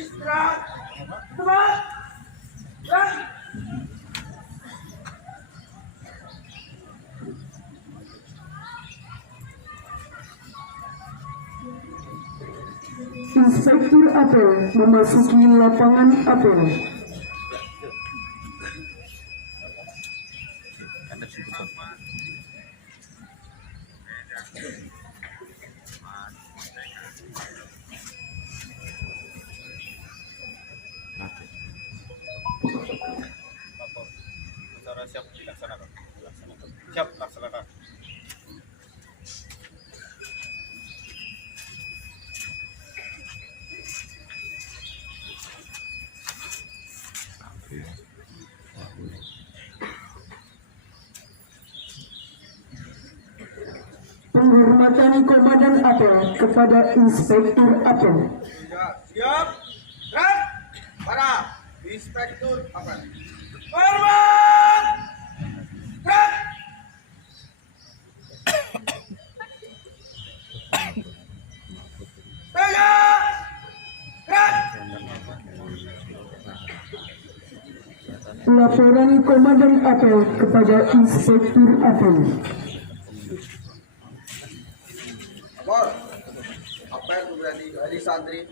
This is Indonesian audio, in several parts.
Istirahat. Teman. Gerak. Inspektur apel memasuki lapangan apel. Acara siap dilaksanakan. Siap laksanakan. Penghormatan Komandan Apel kepada Inspektur Apel. Siap. Gerak. Para. Inspektur apa? Hormat. Gerak. Tegak. Gerak. Laporan Komandan Apel kepada Inspektur Apel. Lapor. Apa yang berarti dari santri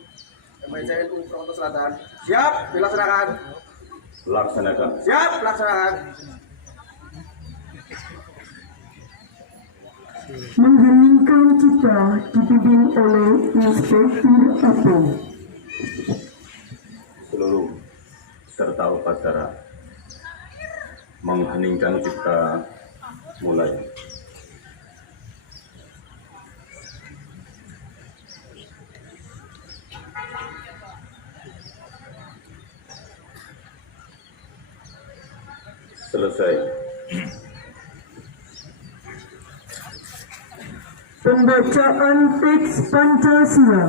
MJNU Provinsi Selatan. Siap dilaksanakan. Laksanakan. Siap laksanakan. Mengheningkan cipta dipimpin oleh Inspektur Apel. Seluruh peserta upacara mengheningkan cipta mulai. Selesai. Pembacaan teks Pancasila.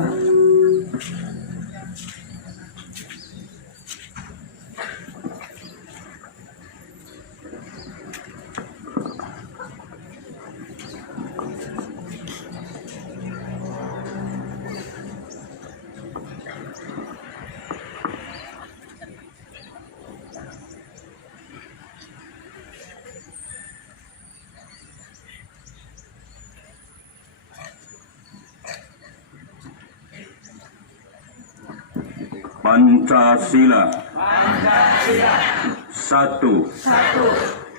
Pancasila. Satu.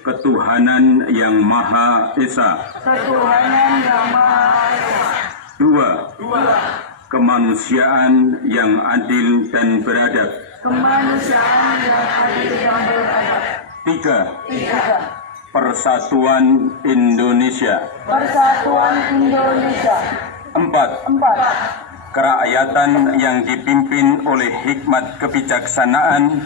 Ketuhanan yang Maha Esa. Dua. Kemanusiaan yang adil dan beradab. Tiga. Persatuan Indonesia. Empat. Kerakyatan yang dipimpin oleh hikmat kebijaksanaan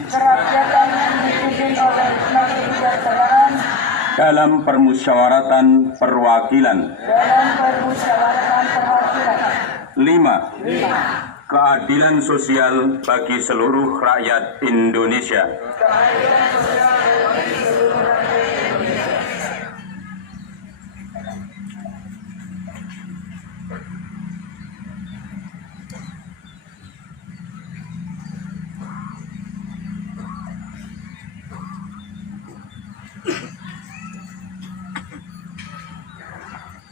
dalam permusyawaratan perwakilan. 5. Keadilan sosial bagi seluruh rakyat Indonesia.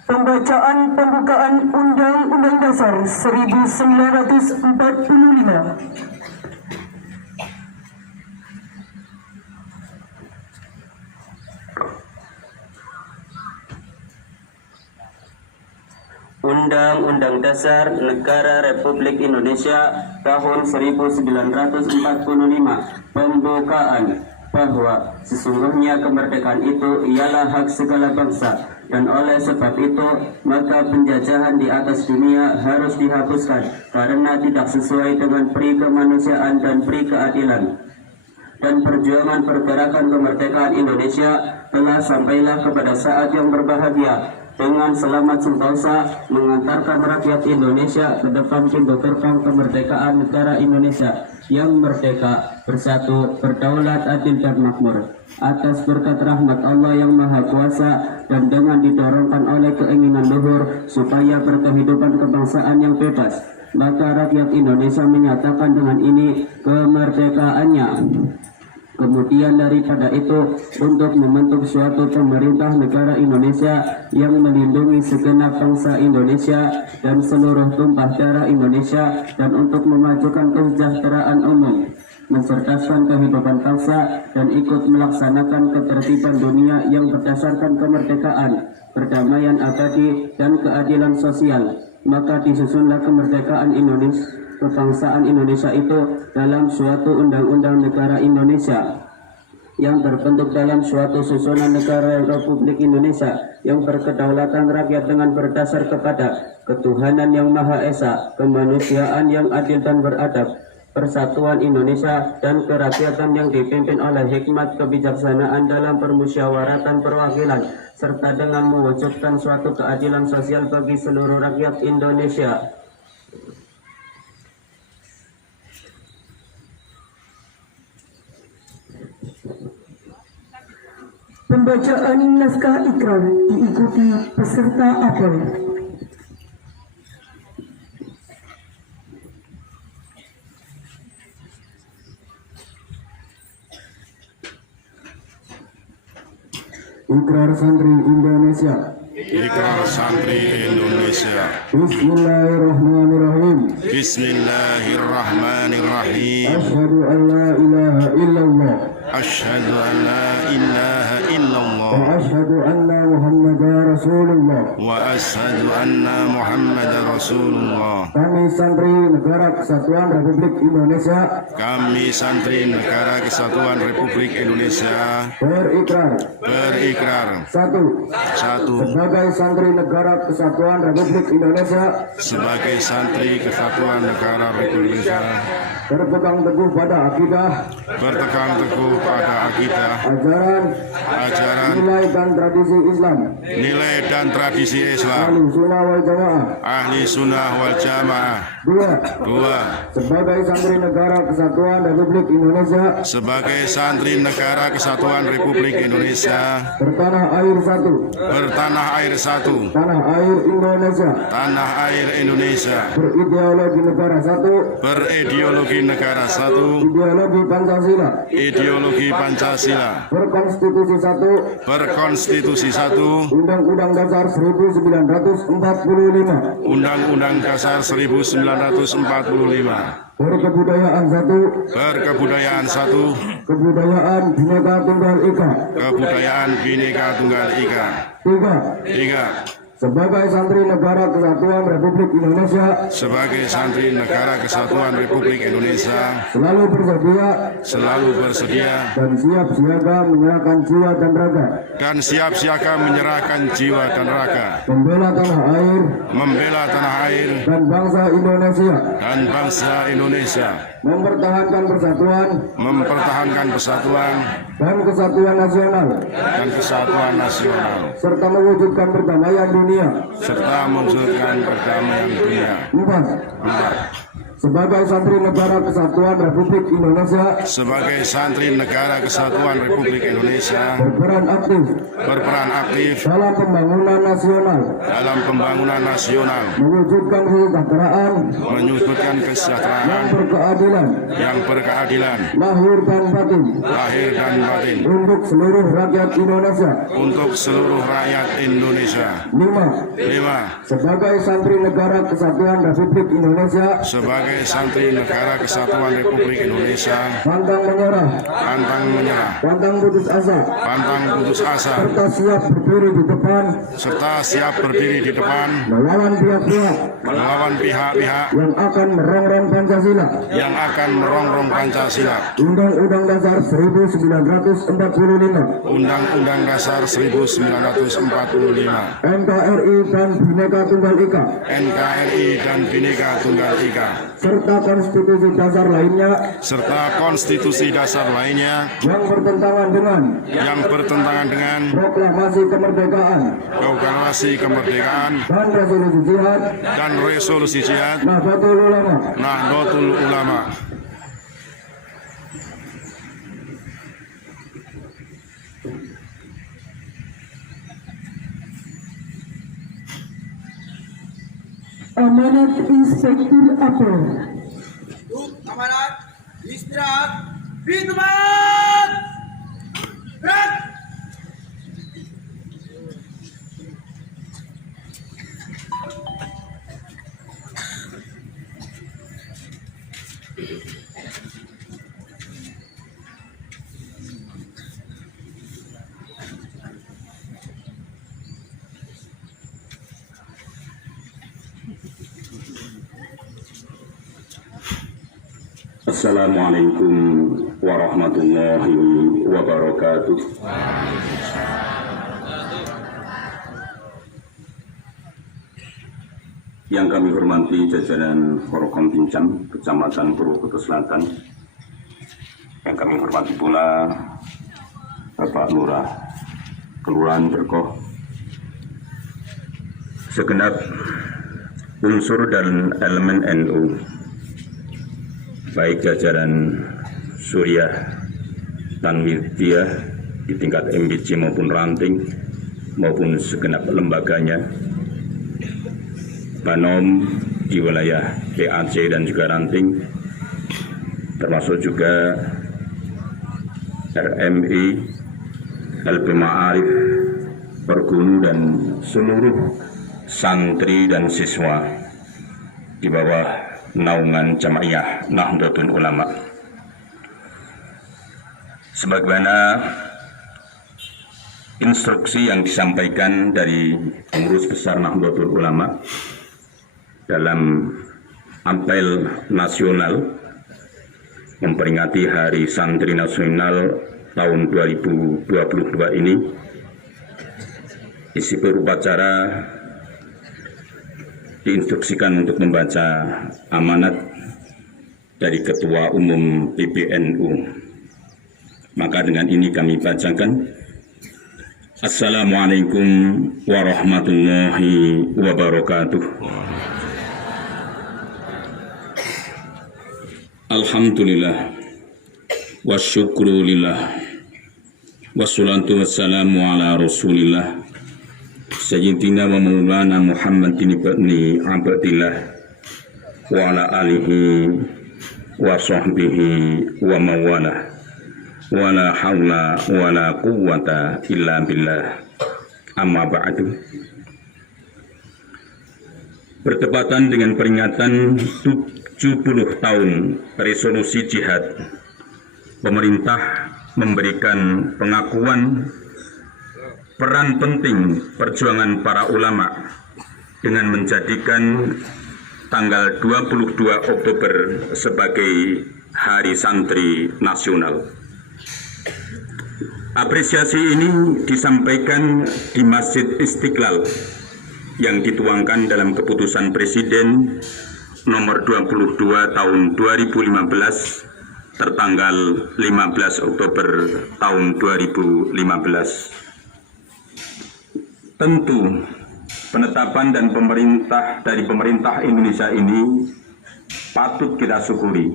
Pembacaan pembukaan Undang-Undang Dasar 1945. Undang-Undang Dasar Negara Republik Indonesia tahun 1945. Pembukaan bahwa sesungguhnya kemerdekaan itu ialah hak segala bangsa, dan oleh sebab itu maka penjajahan di atas dunia harus dihapuskan karena tidak sesuai dengan peri kemanusiaan dan peri keadilan. Dan perjuangan pergerakan kemerdekaan Indonesia telah sampailah kepada saat yang berbahagia dengan selamat sentosa mengantarkan rakyat Indonesia ke depan pintu gerbang kemerdekaan negara Indonesia yang merdeka, bersatu, berdaulat, adil dan makmur. Atas berkat rahmat Allah yang Maha Kuasa dan dengan didorongkan oleh keinginan luhur supaya berkehidupan kebangsaan yang bebas, maka rakyat Indonesia menyatakan dengan ini kemerdekaannya. Kemudian daripada itu, untuk membentuk suatu pemerintah negara Indonesia yang melindungi segenap bangsa Indonesia dan seluruh tumpah darah Indonesia, dan untuk memajukan kesejahteraan umum, mencerdaskan kehidupan bangsa, dan ikut melaksanakan ketertiban dunia yang berdasarkan kemerdekaan, perdamaian abadi, dan keadilan sosial. Maka disusunlah kemerdekaan Indonesia, kebangsaan Indonesia itu dalam suatu undang-undang negara Indonesia yang terbentuk dalam suatu susunan negara Republik Indonesia yang berkedaulatan rakyat dengan berdasar kepada ketuhanan yang Maha Esa, kemanusiaan yang adil dan beradab, persatuan Indonesia, dan kerakyatan yang dipimpin oleh hikmat kebijaksanaan dalam permusyawaratan perwakilan, serta dengan mewujudkan suatu keadilan sosial bagi seluruh rakyat Indonesia. Pembacaan naskah ikrar diikuti peserta apel. Ikrar Santri Indonesia. Ikrar Santri Indonesia. Bismillahirrahmanirrahim. Bismillahirrahmanirrahim. Asyhadu an la ilaha illallah Asyhadu an la ilaha illallah wa asyhadu anna Muhammadar Rasulullah. wa asyhadu anna Muhammadar Rasulullah. Kami Santri Negara Kesatuan Republik Indonesia Kami Santri Negara Kesatuan Republik Indonesia berikrar. satu, Sebagai Santri Negara Kesatuan Republik Indonesia, sebagai Santri Kesatuan Negara Republik Indonesia, berpegang teguh pada akidah, berpegang teguh pada akidah, ajaran, nilai dan tradisi Islam, nilai dan tradisi Islam, Ahlu Sunnah wal Jamaah. Ahli Sunnah wal Jamaah. Dua, Sebagai sebagai Santri Negara Kesatuan Republik Indonesia, Santri Negara Kesatuan Republik Indonesia, bertanah air satu, bertanah air satu, tanah air Indonesia, tanah air Indonesia, berideologi negara satu, berideologi negara satu, ideologi Pancasila, ideologi Pancasila, berkonstitusi satu, berkonstitusi satu, Undang-Undang Dasar 1945, Undang-Undang Dasar 1945, berkebudayaan satu, berkebudayaan satu, kebudayaan Bhinneka Tunggal Ika. kebudayaan Bhinneka Tunggal Ika. Tiga, 3. sebagai Santri Negara Kesatuan Republik Indonesia, Sebagai Santri Negara Kesatuan Republik Indonesia, selalu bersedia dan siap siaga menyerahkan jiwa dan raga, dan siap siaga menyerahkan jiwa dan raga, membela tanah air dan bangsa Indonesia, mempertahankan persatuan dan kesatuan nasional, serta mewujudkan perdamaian dunia. 4. Sebagai Santri Negara Kesatuan Republik Indonesia, Sebagai Santri Negara Kesatuan Republik Indonesia, berperan aktif dalam pembangunan nasional, mewujudkan kesejahteraan kesejahteraan yang berkeadilan, lahir dan batin, untuk seluruh rakyat Indonesia. untuk seluruh rakyat Indonesia. 5. Sebagai Santri Negara Kesatuan Republik Indonesia, Sebagai Santri Negara Kesatuan Republik Indonesia, pantang menyerah, pantang putus asa, serta siap berdiri di depan melawan pihak-pihak yang akan merongrong Pancasila, Undang-Undang Dasar 1945, Undang-Undang Dasar 1945, NKRI dan Bhinneka Tunggal Ika, NKRI dan Bhinneka Tunggal Ika, serta konstitusi dasar lainnya yang bertentangan dengan proklamasi kemerdekaan dan resolusi jihad Nahdlatul Ulama. Amanat Inspektur Apel. Amanat, istirahat, Bituman! Gerak! Assalamualaikum warahmatullahi wabarakatuh. Yang kami hormati jajaran Forkom Pincam Kecamatan Purwokerto Selatan. Yang kami hormati pula Bapak Lurah Kelurahan Berkoh, segenap unsur dan elemen NU, baik jajaran Suriah Tanwidiyah di tingkat MBC maupun ranting maupun segenap lembaganya, Banom di wilayah PAC dan juga ranting, termasuk juga RMI, LP Ma'arif, Pergunu dan seluruh santri dan siswa di bawah naungan Jamaiyah Nahdlatul Ulama. Sebagaimana instruksi yang disampaikan dari pengurus besar Nahdlatul Ulama dalam apel nasional memperingati Hari Santri Nasional tahun 2022 ini, isi berupacara diinstruksikan untuk membaca amanat dari Ketua Umum PBNU. Maka dengan ini kami bacakan. Assalamualaikum warahmatullahi wabarakatuh. Alhamdulillah wasyukrulillah wassalatu wassalamu ala rasulillah Sayyidina wa maulana Muhammadin ibni Abdillah wa ala alihi wa sahbihi wa mawalah wa la hawla wa la quwwata illa billah, amma ba'du. Bertepatan dengan peringatan 70 tahun resolusi jihad, pemerintah memberikan pengakuan peran penting perjuangan para ulama dengan menjadikan tanggal 22 Oktober sebagai Hari Santri Nasional. Apresiasi ini disampaikan di Masjid Istiqlal yang dituangkan dalam keputusan Presiden nomor 22 tahun 2015 tertanggal 15 Oktober tahun 2015. Tentu penetapan dan pemerintah Indonesia ini patut kita syukuri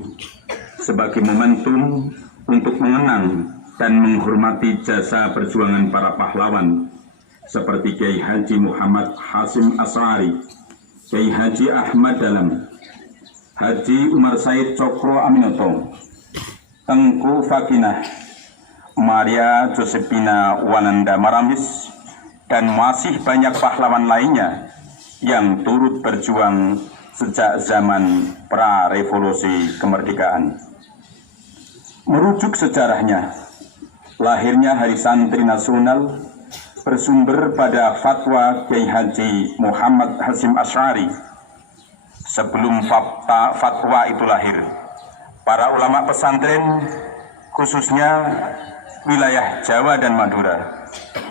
sebagai momentum untuk mengenang dan menghormati jasa perjuangan para pahlawan seperti Kiai Haji Muhammad Hasyim Asy'ari, Kiai Haji Ahmad Dahlan, Haji Umar Said Cokro Aminoto, Tengku Fakinah, Maria Josephina Wananda Maramis, dan masih banyak pahlawan lainnya yang turut berjuang sejak zaman pra-revolusi kemerdekaan. Merujuk sejarahnya, lahirnya Hari Santri Nasional bersumber pada fatwa Kiai Haji Muhammad Hasyim Asy'ari. Sebelum fatwa itu lahir, para ulama pesantren, khususnya wilayah Jawa dan Madura,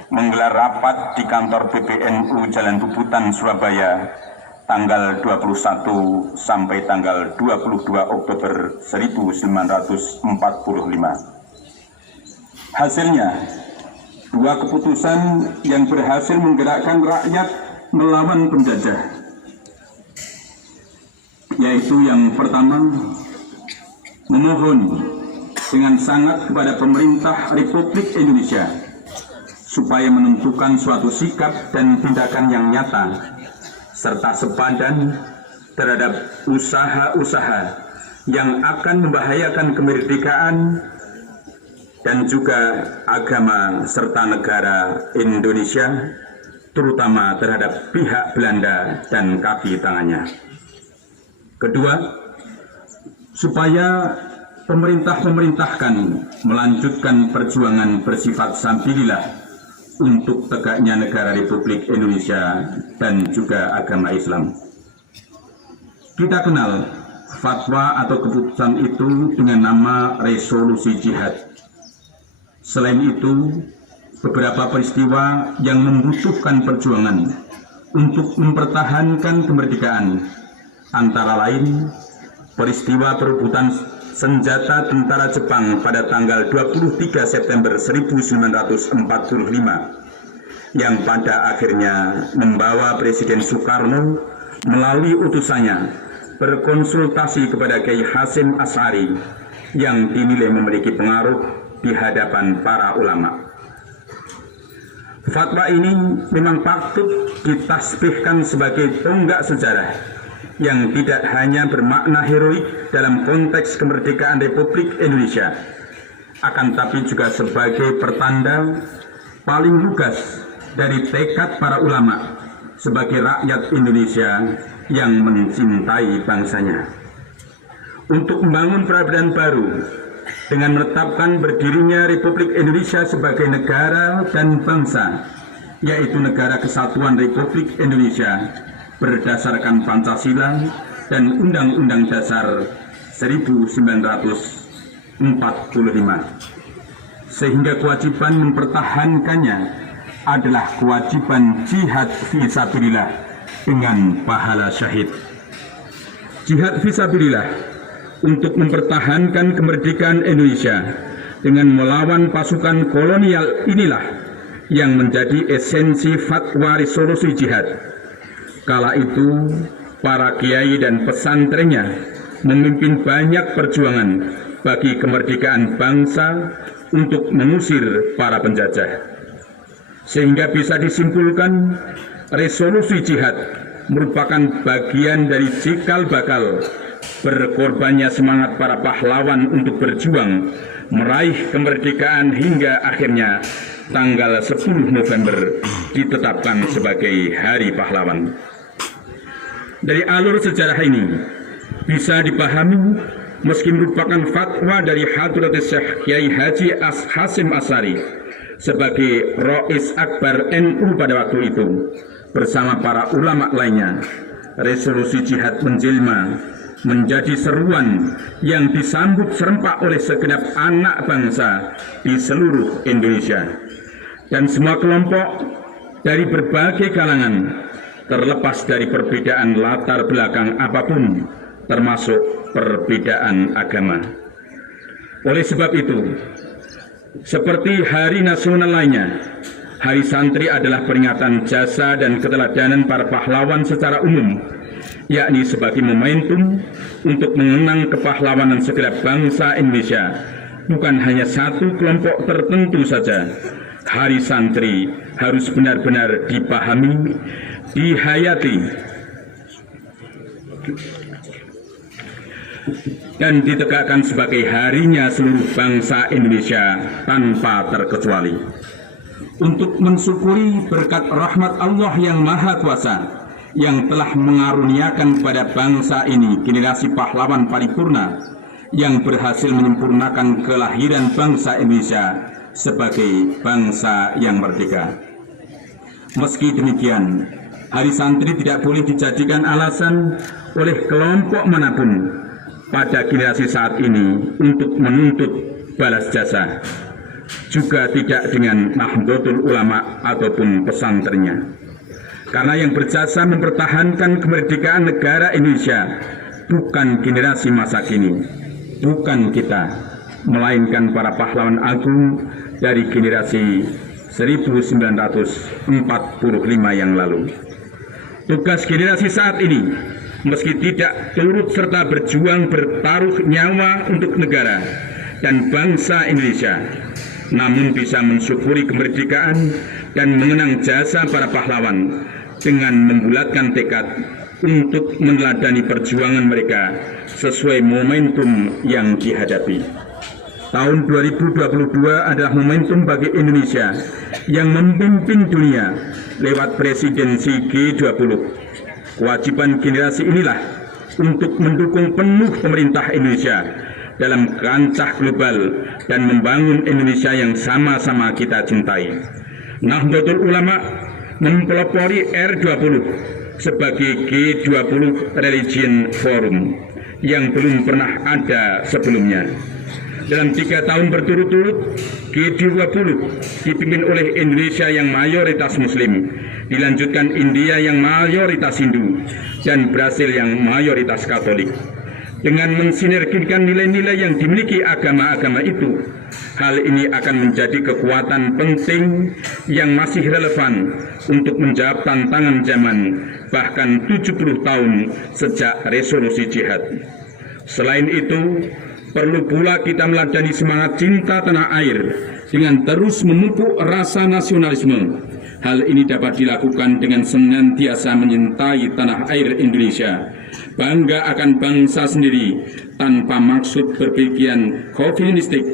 menggelar rapat di kantor PBNU Jalan Puputan, Surabaya, tanggal 21 sampai tanggal 22 Oktober 1945. Hasilnya, dua keputusan yang berhasil menggerakkan rakyat melawan penjajah, yaitu yang pertama, memohon dengan sangat kepada pemerintah Republik Indonesia supaya menentukan suatu sikap dan tindakan yang nyata serta sepadan terhadap usaha-usaha yang akan membahayakan kemerdekaan dan juga agama serta negara Indonesia, terutama terhadap pihak Belanda dan kaki tangannya. Kedua, supaya pemerintah-pemerintahkan melanjutkan perjuangan bersifat sabilillah untuk tegaknya negara Republik Indonesia dan juga agama Islam. Kita kenal fatwa atau keputusan itu dengan nama resolusi jihad. Selain itu, beberapa peristiwa yang membutuhkan perjuangan untuk mempertahankan kemerdekaan, antara lain peristiwa perebutan senjata tentara Jepang pada tanggal 23 September 1945 yang pada akhirnya membawa Presiden Soekarno melalui utusannya berkonsultasi kepada Kiai Hasyim Asy'ari yang dinilai memiliki pengaruh di hadapan para ulama. Fatwa ini memang patut ditasbihkan sebagai tonggak sejarah yang tidak hanya bermakna heroik dalam konteks kemerdekaan Republik Indonesia, akan tapi juga sebagai pertanda paling lugas dari tekad para ulama sebagai rakyat Indonesia yang mencintai bangsanya untuk membangun peradaban baru dengan menetapkan berdirinya Republik Indonesia sebagai negara dan bangsa, yaitu Negara Kesatuan Republik Indonesia berdasarkan Pancasila dan Undang-Undang Dasar 1945, sehingga kewajiban mempertahankannya adalah kewajiban jihad fisabilillah dengan pahala syahid. Jihad fisabilillah untuk mempertahankan kemerdekaan Indonesia dengan melawan pasukan kolonial inilah yang menjadi esensi fatwa resolusi jihad. Kala itu para kiai dan pesantrennya memimpin banyak perjuangan bagi kemerdekaan bangsa untuk mengusir para penjajah, sehingga bisa disimpulkan resolusi jihad merupakan bagian dari cikal bakal berkorbannya semangat para pahlawan untuk berjuang meraih kemerdekaan hingga akhirnya tanggal 10 November ditetapkan sebagai Hari Pahlawan. Dari alur sejarah ini bisa dipahami meski merupakan fatwa dari Hadratus Syekh Kiai Haji Hasyim Asy'ari sebagai Rais Akbar NU pada waktu itu bersama para ulama lainnya, resolusi jihad menjelma menjadi seruan yang disambut serempak oleh segenap anak bangsa di seluruh Indonesia dan semua kelompok dari berbagai kalangan, terlepas dari perbedaan latar belakang apapun, termasuk perbedaan agama. Oleh sebab itu, seperti hari nasional lainnya, Hari Santri adalah peringatan jasa dan keteladanan para pahlawan secara umum, yakni sebagai momentum untuk mengenang kepahlawanan segenap bangsa Indonesia, bukan hanya satu kelompok tertentu saja. Hari Santri harus benar-benar dipahami, dihayati, dan ditegakkan sebagai harinya seluruh bangsa Indonesia tanpa terkecuali. Untuk mensyukuri berkat rahmat Allah yang Maha Kuasa yang telah mengaruniakan kepada bangsa ini generasi pahlawan paripurna yang berhasil menyempurnakan kelahiran bangsa Indonesia sebagai bangsa yang merdeka. Meski demikian, Hari Santri tidak boleh dijadikan alasan oleh kelompok manapun pada generasi saat ini untuk menuntut balas jasa, juga tidak dengan Nahdlatul Ulama ataupun pesantrennya. Karena yang berjasa mempertahankan kemerdekaan negara Indonesia bukan generasi masa kini, bukan kita, melainkan para pahlawan agung dari generasi 1945 yang lalu. Tugas generasi saat ini, meski tidak turut serta berjuang bertaruh nyawa untuk negara dan bangsa Indonesia, namun bisa mensyukuri kemerdekaan dan mengenang jasa para pahlawan dengan membulatkan tekad untuk meneladani perjuangan mereka sesuai momentum yang dihadapi. Tahun 2022 adalah momentum bagi Indonesia yang memimpin dunia lewat presidensi G20. Kewajiban generasi inilah untuk mendukung penuh pemerintah Indonesia dalam kancah global dan membangun Indonesia yang sama-sama kita cintai. Nahdlatul Ulama mempelopori R20 sebagai G20 Religion Forum yang belum pernah ada sebelumnya. Dalam 3 tahun berturut-turut, G20 dipimpin oleh Indonesia yang mayoritas Muslim, dilanjutkan India yang mayoritas Hindu, dan Brasil yang mayoritas Katolik. Dengan mensinergikan nilai-nilai yang dimiliki agama-agama itu, hal ini akan menjadi kekuatan penting yang masih relevan untuk menjawab tantangan zaman, bahkan 70 tahun sejak resolusi jihad. Selain itu, perlu pula kita meladani semangat cinta tanah air dengan terus memupuk rasa nasionalisme. Hal ini dapat dilakukan dengan senantiasa menyintai tanah air Indonesia, bangga akan bangsa sendiri tanpa maksud berpikiran chauvinistik,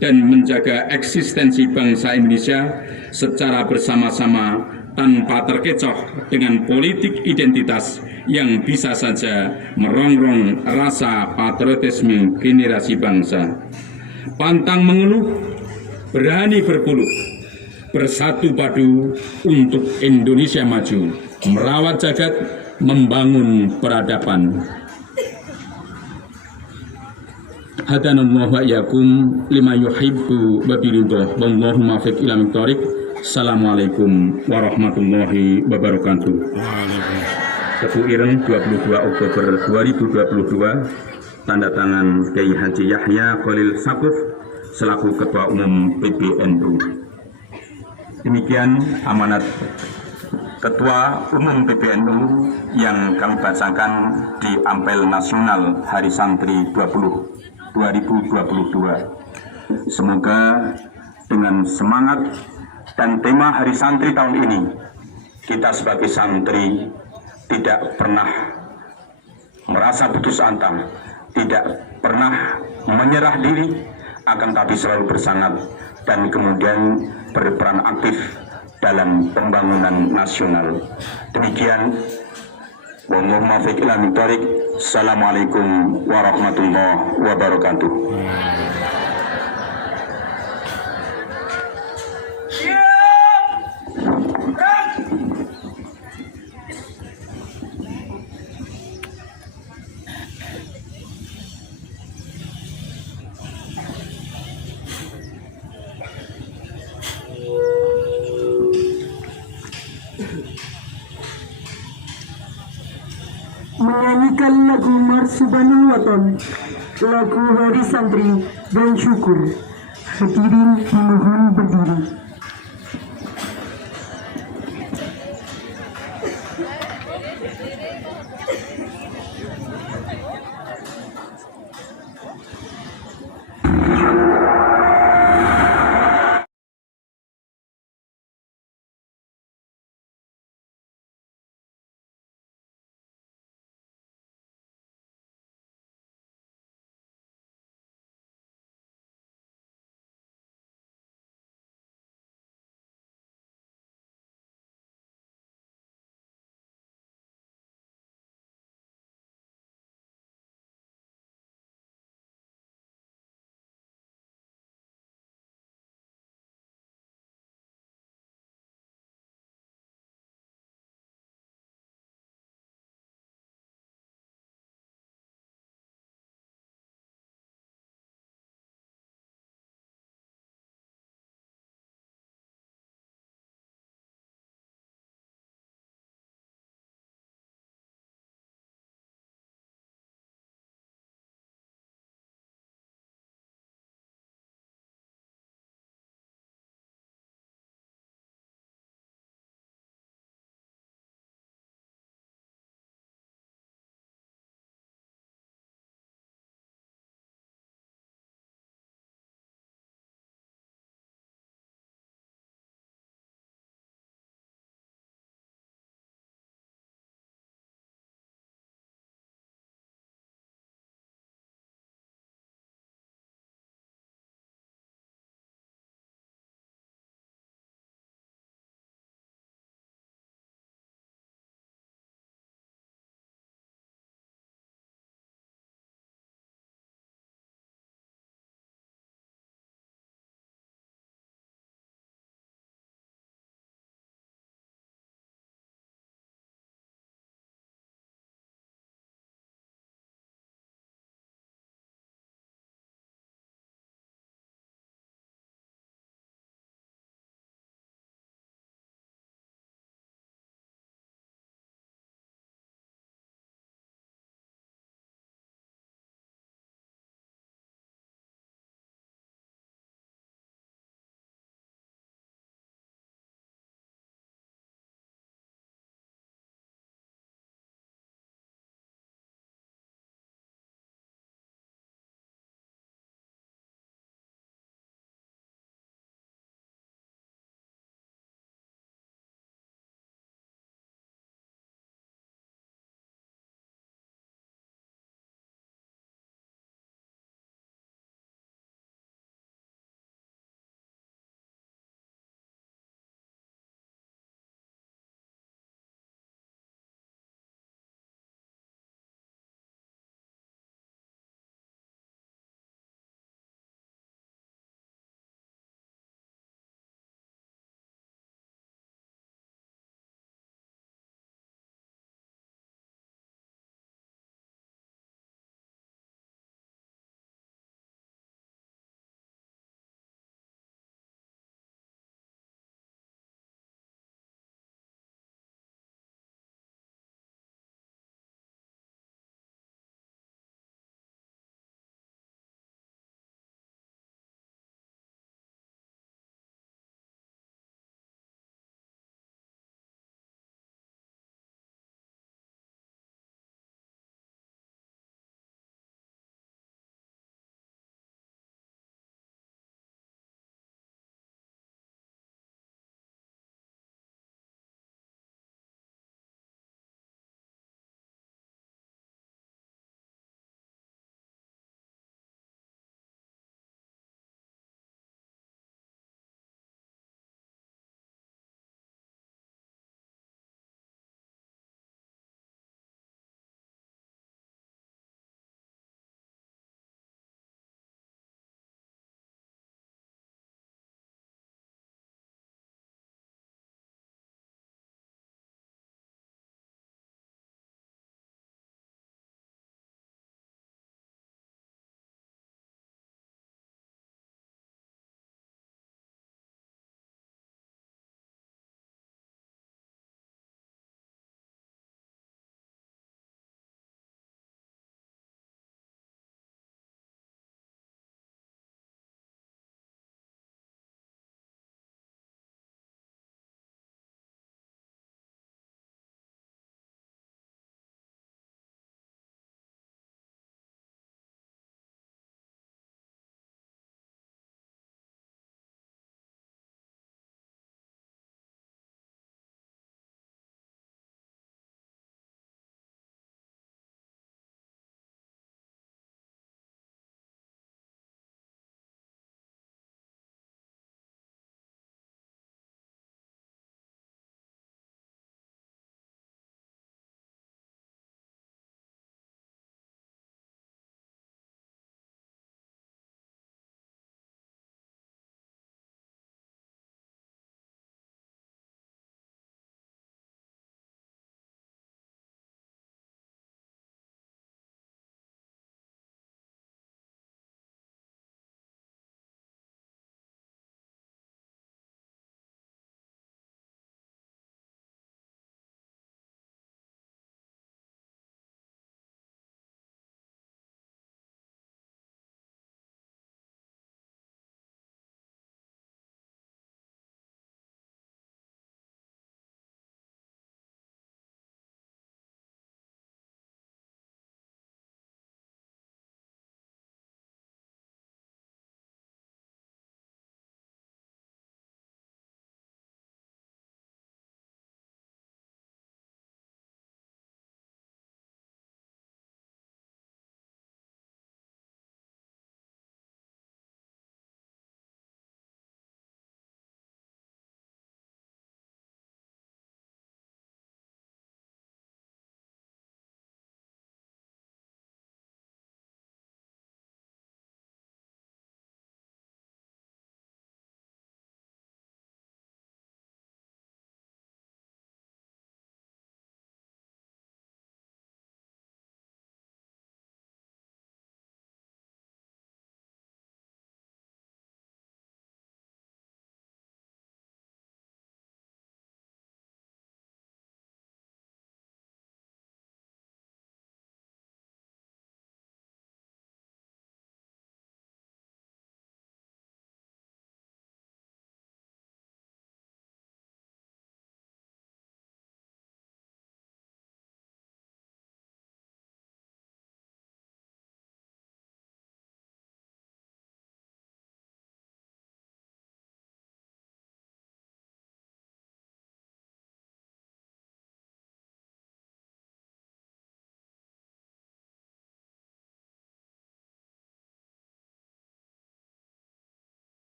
dan menjaga eksistensi bangsa Indonesia secara bersama-sama tanpa terkecoh dengan politik identitas yang bisa saja merongrong rasa patriotisme generasi bangsa. Pantang mengeluh, berani berpuluh, bersatu padu untuk Indonesia maju, merawat jagat, membangun peradaban. Hadanallahu wa iyyakum lima yuhibbu wa biridho, wallahu muwaffiq ila thoriq. Assalamualaikum warahmatullahi wabarakatuh. Tepu Ireng 22 Oktober 2022, tanda tangan Kiai Haji Yahya Khalil Saquf selaku Ketua Umum PBNU. Demikian amanat Ketua Umum PBNU yang kami bacakan di Ampel Nasional Hari Santri 2022. Semoga dengan semangat dan tema Hari Santri tahun ini, kita sebagai santri tidak pernah merasa putus asa, tidak pernah menyerah diri, akan tapi selalu bersemangat dan kemudian berperan aktif dalam pembangunan nasional. Demikian, wallahu muwaffiq ila thoriq. Assalamualaikum warahmatullahi wabarakatuh. Menyanyikan lagu Marsubanul Watan, lagu Hari Santri dan Syukur. Hadirin dimohon berdiri.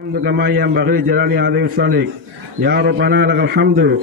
الحمد كما ينبغي لجلال هذه الصنيع يا ربنا لك الحمد